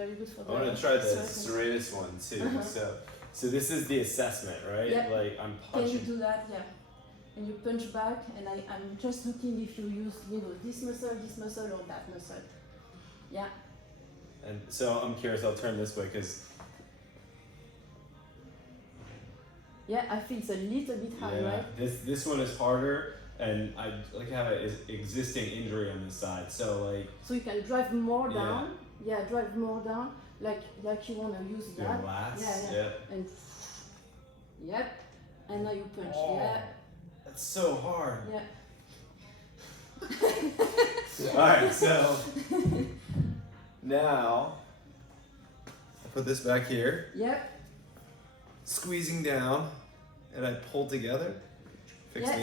very good for I want to try the serratus one too. So this is the assessment, right? Yep. Like I'm punching. Can you do that? Yeah. And you punch back, and I'm just looking if you use, this muscle, or that muscle. Yeah. And so I'm curious, I'll turn this way because... Yeah, I feel it's a little bit hard, right? This one is harder, and I have an existing injury on this side, so like... So you can drive more down. Yeah, drive more down, like you want to use that. Lats. Yeah. And and now you punch. That's so hard. Yeah. Alright, so now I put this back here. Yep. Squeezing down, and I pull together.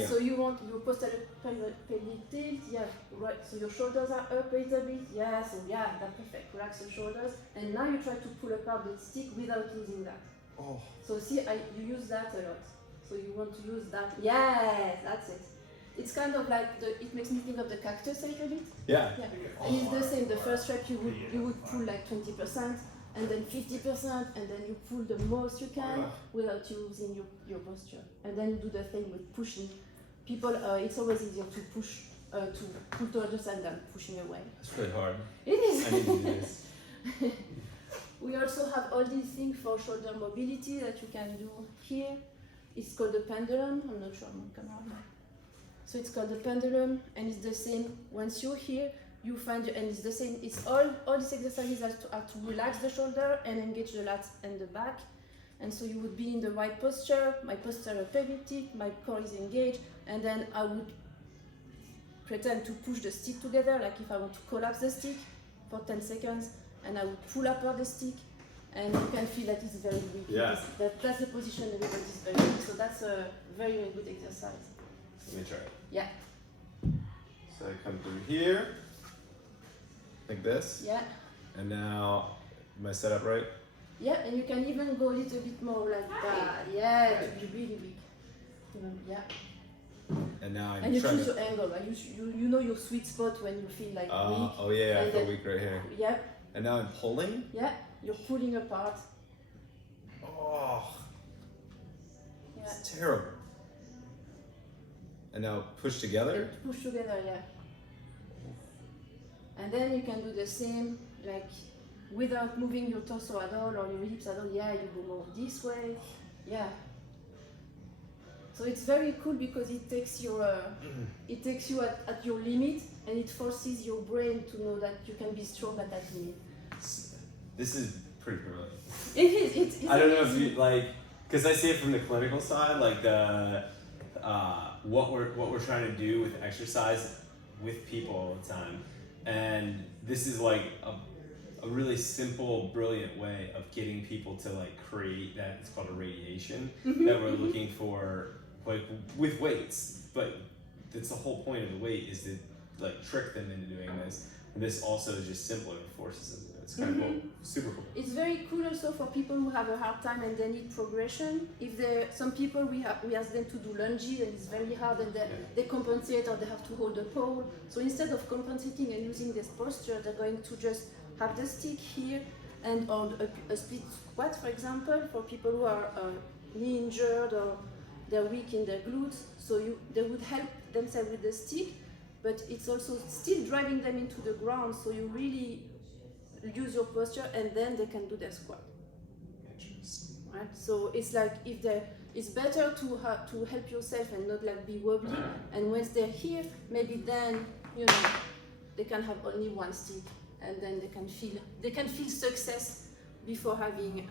So you want your posterior pelvic tilt, right. So your shoulders are up a little bit, that's perfect. Relax your shoulders, and now you try to pull apart the stick without using that. Oh. So see, you use that a lot. So you want to use that. Yes, that's it. It's kind of like it makes me think of the cactus a little bit. Yeah. And it's the same. The first rep you would pull like 20%. And then 50%, and then you pull the most you can without using your posture. And then you do the thing with pushing. People, it's always easier to push, to pull towards the side than pushing away. That's really hard. It is. I need to do this. We also have all these things for shoulder mobility that you can do here. It's called the pendulum. I'm not sure I'm on camera now. So it's called the pendulum, and it's the same. Once you're here, you find, and it's the same, it's all these exercises are to relax the shoulder and engage the lats and the back. And so you would be in the right posture, my posterior pelvic tilt, my core is engaged, and then I would pretend to push the stick together, like if I want to collapse the stick for 10 seconds, and I would pull apart the stick, and you can feel that it's very weak. Yeah. That's the position everybody's very weak. So that's a very, very good exercise. Let me try it. Yeah. So I come through here. Like this? Yeah. And now, am I set up right? Yeah, and you can even go a little bit more like that. Yeah, to be really big. Yeah. And now I'm and you trying choose your angle, right? You know your sweet spot when you feel like weak. Oh yeah, I feel weak right here. Yeah. And now I'm pulling? Yeah, you're pulling apart. Oh. Yeah. It's terrible. And now push together? And push together, yeah. And then you can do the same, like without moving your torso at all or your hips at all. Yeah, you go more this way. Yeah. So it's very cool because it takes you at your limit, and it forces your brain to know that you can be strong at that limit. This is pretty brilliant. It is. It's I don't know if you like, because I see it from the clinical side, like the what we're trying to do with exercise with people all the time. And this is like a really simple, brilliant way of getting people to like create that. It's called a radiation that we're looking for, like with weights. But that's the whole point of the weight, is to like trick them into doing this. And this also is just simpler and forces them to do it. It's kind of cool, super cool. It's very cool also for people who have a hard time and they need progression. If some people we ask them to do lunges and it's very hard and they compensate, or they have to hold a pole. So instead of compensating and using this posture, they're going to just have the stick here and or a split squat, for example, for people who are knee injured or they're weak in their glutes. So they would help themselves with the stick, but it's also still driving them into the ground. So you really use your posture, and then they can do their squat. Right? So it's like it's better to help yourself and not like be wobbly. And once they're here, maybe then they can have only one stick, and then they can feel success before having.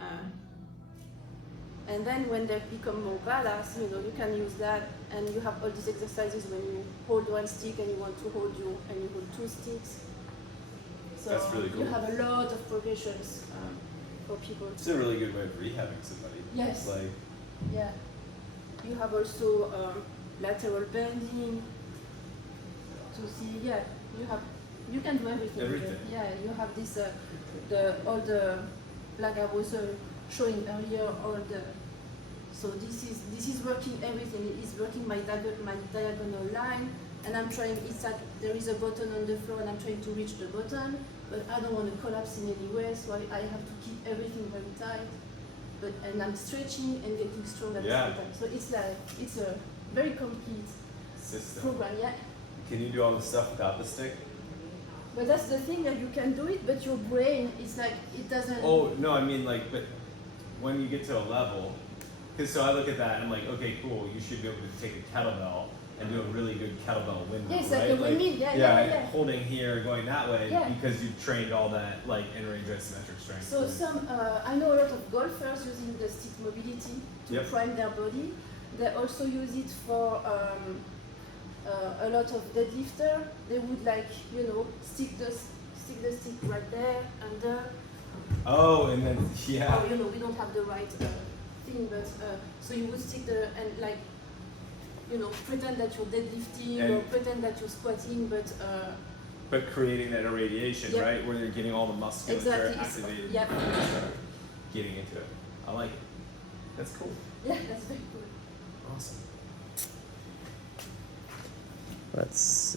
And then when they become more badass, you can use that, and you have all these exercises when you hold one stick and you want to hold two sticks. So that's really cool. You have a lot of progressions for people. It's a really good way of rehabbing somebody. Yes. Yeah. You have also lateral bending. To see, you can do everything. Everything. Yeah, you have this all the like I was showing earlier, so this is working everything. It's working my diagonal line, and I'm trying. It's like there is a button on the floor, and I'm trying to reach the button. but I don't want to collapse in any way, so I have to keep everything very tight. And I'm stretching and getting strong at the same time. So it's a very complete system program, yeah. Can you do all this stuff without the stick? But that's the thing, that you can do it, but your brain is like, it doesn't. Oh no, I mean like, but when you get to a level, because so I look at that and I'm like, okay, cool, you should be able to take a kettlebell and do a really good kettlebell windmill, Yes, right? like a windmill, yeah. Holding here, going that way, Yeah. because you've trained all that like in-range isometric strength. So I know a lot of golfers using the stick mobility to prime their body. They also use it for a lot of deadlifter. They would stick the stick right there, under. Oh, and then Or, we don't have the right thing, but so you would stick pretend that you're deadlifting or pretend that you're squatting, but creating that irradiation, right, where you're getting all the musculature activated. Yep. And you start getting into it. I like it. That's cool. Yeah, that's very cool. Awesome. Let's see.